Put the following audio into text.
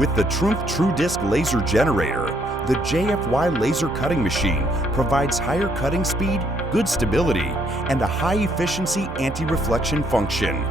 With the Truth TrueDisc laser generator, the JFY laser cutting machine provides higher cutting speed, good stability, and a high-efficiency anti-reflection function.